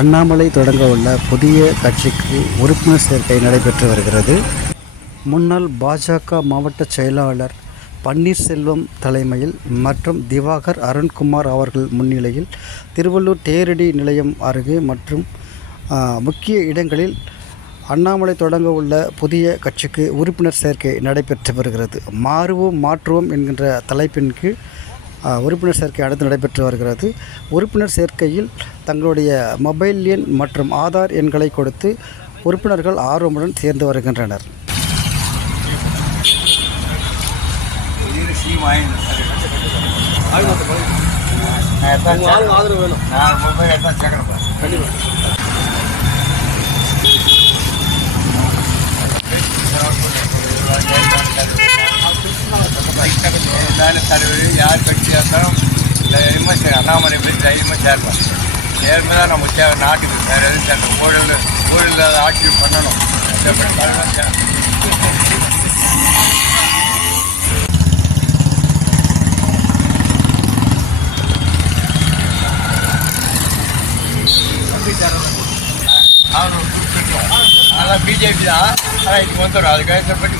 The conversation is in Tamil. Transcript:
அண்ணாமலை தொடங்க உள்ள புதிய கட்சிக்கு உறுப்பினர் சேர்க்கை நடைபெற்று வருகிறது. முன்னாள் பாஜக மாவட்ட செயலாளர் பன்னீர்செல்வம் தலைமையில் மற்றும் திவாகர் அருண்குமார் அவர்கள் முன்னிலையில் திருவள்ளூர் தேரடி நிலையம் அருகே மற்றும் முக்கிய இடங்களில் அண்ணாமலை தொடங்க உள்ள புதிய கட்சிக்கு உறுப்பினர் சேர்க்கை நடைபெற்று வருகிறது. மாறுவோம் மாற்றுவோம் என்கின்ற தலைப்பின் கீழ் உறுப்பினர் சேர்க்கை அடுத்து நடைபெற்று வருகிறது. உறுப்பினர் சேர்க்கையில் தங்களுடைய மொபைல் எண் மற்றும் ஆதார் எண்களை கொடுத்து உறுப்பினர்கள் ஆர்வமுடன் சேர்ந்து வருகின்றனர். தலைவர் யார் கட்சி இருந்தாலும் தைரியமாக அண்ணாமலை போய் தைரியமாக சேர்ப்போம். நேர்மை தான் நம்ம தேவை நாட்டுக்கு. வேறு எதுவும் சேர்க்கணும். ஊழல் ஆட்சி பண்ணணும். அதெல்லாம் பிஜேபி தான். ஆனால் இது வந்துடும். அதுக்காக பற்றி